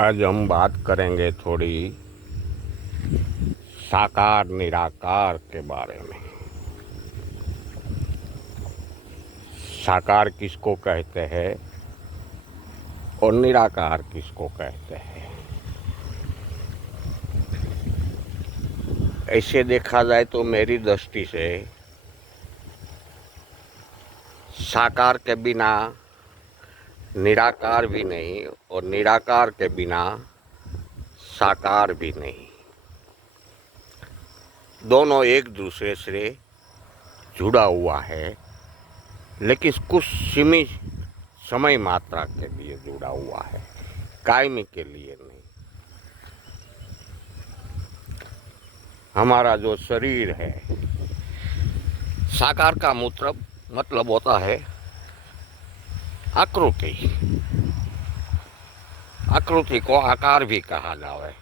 आज हम बात करेंगे थोड़ी साकार निराकार के बारे में। साकार किसको कहते हैं और निराकार किसको कहते हैं। ऐसे देखा जाए तो मेरी दृष्टि से साकार के बिना निराकार भी नहीं और निराकार के बिना साकार भी नहीं। दोनों एक दूसरे से जुड़ा हुआ है, लेकिन कुछ सीमित समय मात्रा के लिए जुड़ा हुआ है, कायमी के लिए नहीं। हमारा जो शरीर है, साकार का मतलब होता है आकृति। आकृति को आकार भी कहा जावे।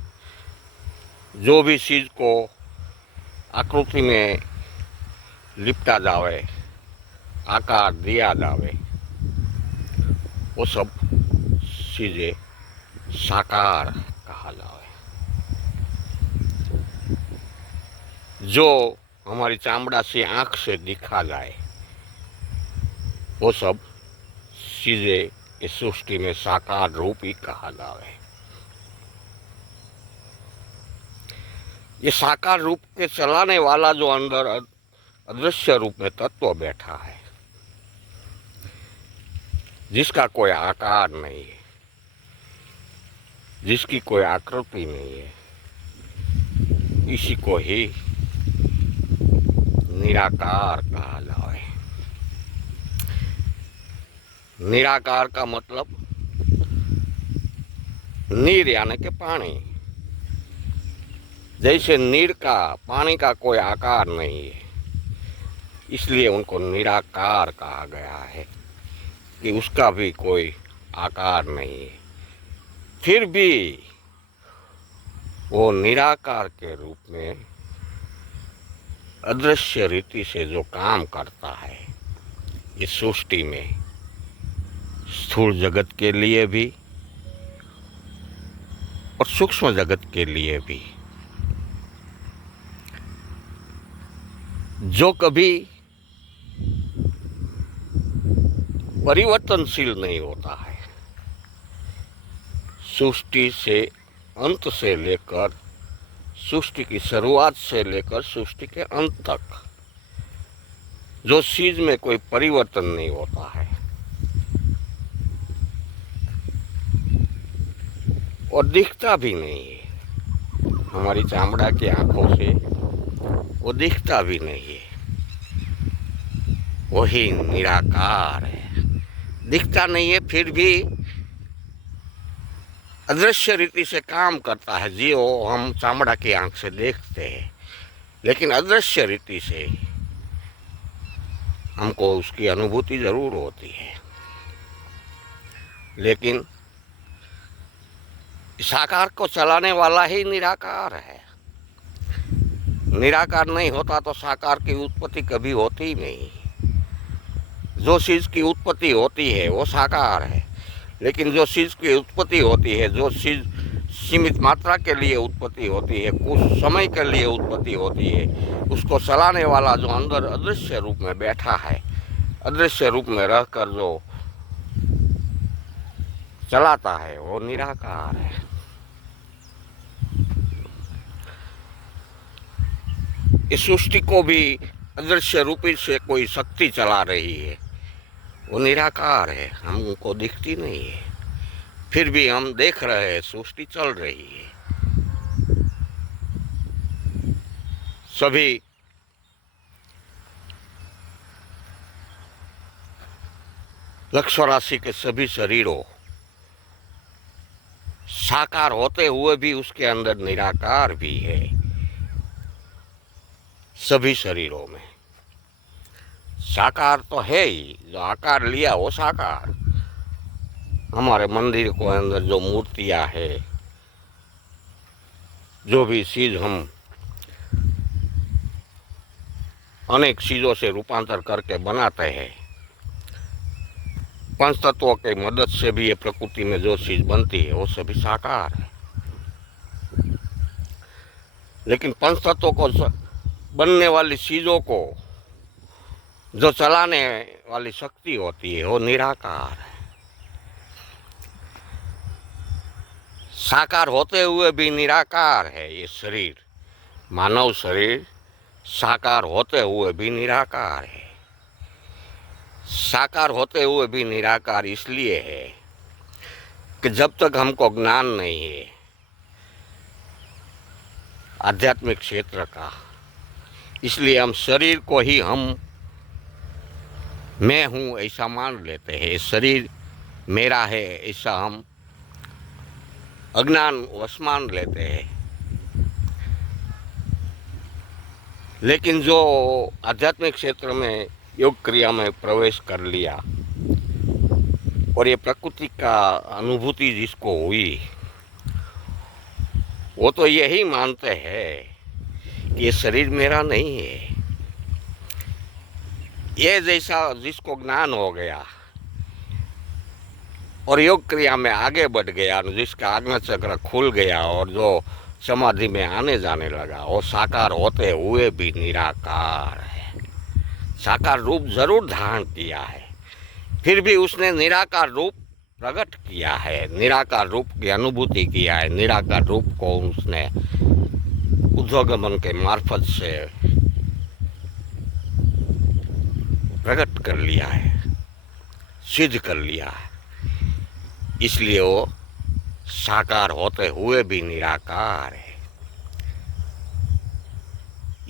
जो भी चीज को आकृति में लिपटा जावे, आकार दिया जावे, वो सब चीजें साकार कहा जावे। जो हमारी चामड़ा से आँख से दिखा जाए, वो सब चीजें इस सृष्टि में साकार रूप ही कहा जावे। ये साकार रूप के चलाने वाला जो अंदर अदृश्य रूप में तत्व बैठा है, जिसका कोई आकार नहीं है, जिसकी कोई आकृति नहीं है, इसी को ही निराकार कहा जाए। निराकार का मतलब नीर यानी कि पानी। जैसे नीर का, पानी का कोई आकार नहीं है, इसलिए उनको निराकार कहा गया है कि उसका भी कोई आकार नहीं है। फिर भी वो निराकार के रूप में अदृश्य रीति से जो काम करता है इस सृष्टि में, स्थूल जगत के लिए भी और सूक्ष्म जगत के लिए भी, जो कभी परिवर्तनशील नहीं होता है। सृष्टि से अंत से लेकर, सृष्टि की शुरुआत से लेकर सृष्टि के अंत तक जो चीज में कोई परिवर्तन नहीं होता है और दिखता भी नहीं है, हमारी चामड़ा की आंखों से वो दिखता भी नहीं है, वही निराकार है। दिखता नहीं है, फिर भी अदृश्य रीति से काम करता है। जी वो हम चामड़ा की आंख से देखते हैं, लेकिन अदृश्य रीति से हमको उसकी अनुभूति जरूर होती है। लेकिन साकार को चलाने वाला ही निराकार है। निराकार नहीं होता तो साकार की उत्पत्ति कभी होती ही नहीं। जो चीज की उत्पत्ति होती है वो साकार है, लेकिन जो चीज की उत्पत्ति होती है, जो चीज सीमित मात्रा के लिए उत्पत्ति होती है, कुछ समय के लिए उत्पत्ति होती है, उसको चलाने वाला जो अंदर अदृश्य रूप में बैठा है, अदृश्य रूप में रहकर जो चलाता है, वो निराकार है। इस सृष्टि को भी अदृश्य रूपी से कोई शक्ति चला रही है, वो निराकार है, हमको दिखती नहीं है, फिर भी हम देख रहे हैं सृष्टि चल रही है। सभी लक्ष्य राशि के सभी शरीरों साकार होते हुए भी उसके अंदर निराकार भी है। सभी शरीरों में साकार तो है ही, जो आकार लिया वो साकार। हमारे मंदिर को अंदर जो मूर्तियां है, जो भी चीज हम अनेक चीजों से रूपांतर करके बनाते हैं, पंच तत्वों की मदद से भी ये प्रकृति में जो चीज बनती है वो सभी साकार है। लेकिन पंच तत्वों को बनने वाली चीजों को जो चलाने वाली शक्ति होती है वो निराकार है। साकार होते हुए भी निराकार है ये शरीर, मानव शरीर साकार होते हुए भी निराकार है। साकार होते हुए भी निराकार इसलिए है कि जब तक हमको ज्ञान नहीं है आध्यात्मिक क्षेत्र का, इसलिए हम शरीर को ही हम मैं हूँ ऐसा मान लेते हैं। शरीर मेरा है ऐसा हम अज्ञान वश मान लेते हैं। लेकिन जो आध्यात्मिक क्षेत्र में योग क्रिया में प्रवेश कर लिया और ये प्रकृति का अनुभूति जिसको हुई, वो तो यही मानते हैं कि ये शरीर मेरा नहीं है। ये जैसा जिसको ज्ञान हो गया और योग क्रिया में आगे बढ़ गया, जिसका आज्ञा चक्र खुल गया और जो समाधि में आने जाने लगा, वो साकार होते हुए भी निराकार है। साकार रूप जरूर धारण किया है, फिर भी उसने निराकार रूप प्रकट किया है, निराकार रूप की अनुभूति किया है, निराकार रूप को उसने उद्गमन के मार्फत से प्रकट कर लिया है, सिद्ध कर लिया है। इसलिए वो साकार होते हुए भी निराकार है।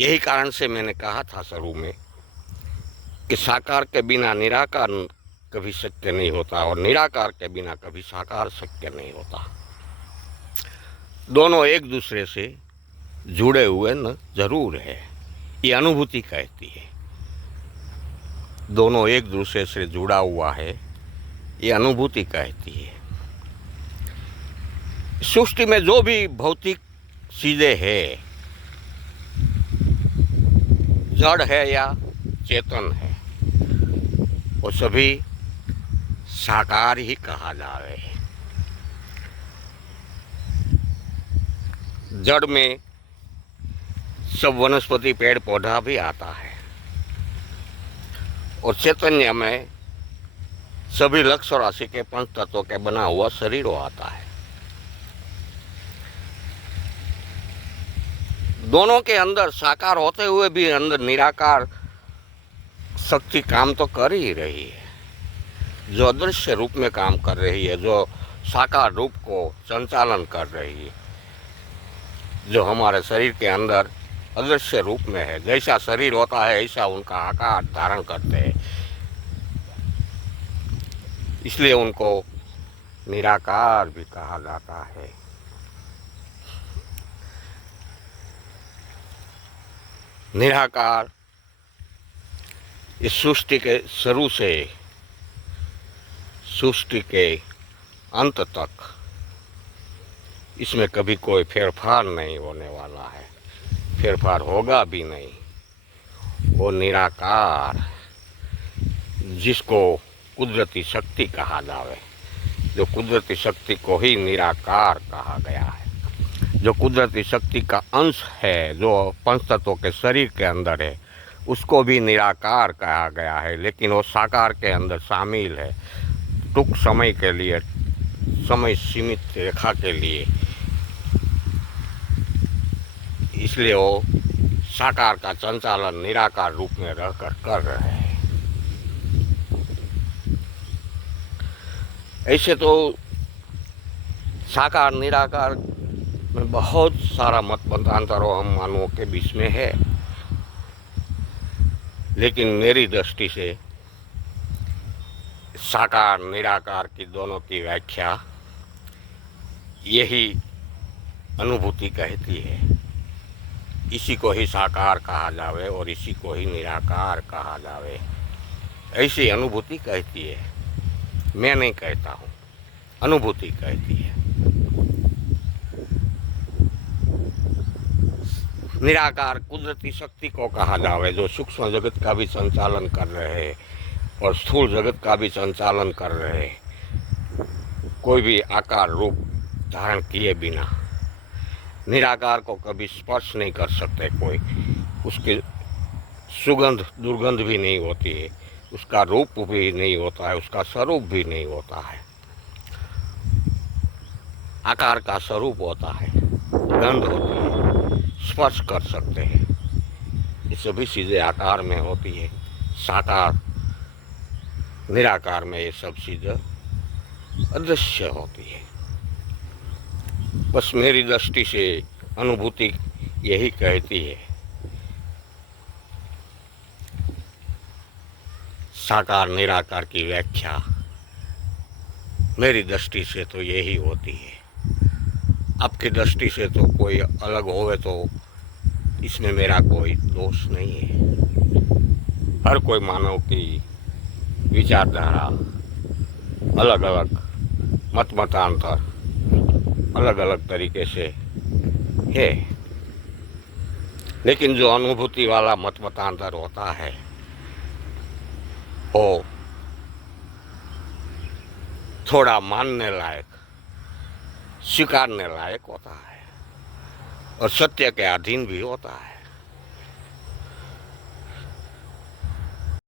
यही कारण से मैंने कहा था शुरू में कि साकार के बिना निराकार कभी सत्य नहीं होता और निराकार के बिना कभी साकार सत्य नहीं होता। दोनों एक दूसरे से जुड़े हुए न जरूर है, ये अनुभूति कहती है। दोनों एक दूसरे से जुड़ा हुआ है, ये अनुभूति कहती है। सृष्टि में जो भी भौतिक चीजें हैं, जड़ है या चेतन है, वो सभी साकार ही कहा जावे। जड़ में सब वनस्पति पेड़ पौधा भी आता है और चैतन्य में सभी लक्ष्य राशि के पंच तत्वों के बना हुआ शरीर आता है। दोनों के अंदर साकार होते हुए भी अंदर निराकार शक्ति काम तो कर ही रही है, जो अदृश्य रूप में काम कर रही है, जो साकार रूप को संचालन कर रही है, जो हमारे शरीर के अंदर अदृश्य रूप में है। जैसा शरीर होता है ऐसा उनका आकार धारण करते हैं, इसलिए उनको निराकार भी कहा जाता है। निराकार इस सृष्टि के शुरू से सृष्टि के अंत तक इसमें कभी कोई फेरफार नहीं होने वाला है, फेरफार होगा भी नहीं। वो निराकार जिसको कुदरती शक्ति कहा जावे, जो कुदरती शक्ति को ही निराकार कहा गया है, जो कुदरती शक्ति का अंश है, जो पंच तत्वों के शरीर के अंदर है, उसको भी निराकार कहा गया है। लेकिन वो साकार के अंदर शामिल है, टूक समय के लिए, समय सीमित रेखा के लिए, इसलिए वो साकार का संचालन निराकार रूप में रहकर कर रहे हैं। ऐसे तो साकार निराकार में बहुत सारा मत मतांतरों हम मानवों के बीच में है, लेकिन मेरी दृष्टि से साकार निराकार की दोनों की व्याख्या यही अनुभूति कहती है। इसी को ही साकार कहा जावे और इसी को ही निराकार कहा जावे, ऐसी अनुभूति कहती है। मैं नहीं कहता हूँ, अनुभूति कहती है। निराकार कुदरती शक्ति को कहा जावे, जो सूक्ष्म जगत का भी संचालन कर रहे हैं, और स्थूल जगत का भी संचालन कर रहे हैं, कोई भी आकार रूप धारण किए बिना। निराकार को कभी स्पर्श नहीं कर सकते कोई, उसकी सुगंध दुर्गंध भी नहीं होती है, उसका रूप भी नहीं होता है, उसका स्वरूप भी नहीं होता है। आकार का स्वरूप होता है, गंध होती है, स्पर्श कर सकते हैं, ये सभी चीज़ें आकार में होती है। साकार निराकार में ये सब चीज़ें अदृश्य होती है। बस मेरी दृष्टि से अनुभूति यही कहती है, साकार निराकार की व्याख्या मेरी दृष्टि से तो यही होती है। आपकी दृष्टि से तो कोई अलग होवे तो इसमें मेरा कोई दोष नहीं है। हर कोई मानव की विचारधारा अलग अलग, मत मतांतर अलग अलग तरीके से है, लेकिन जो अनुभूति वाला मत मतांतर होता है वो थोड़ा मानने लायक, स्वीकारने लायक होता है और सत्य के अधीन भी होता है।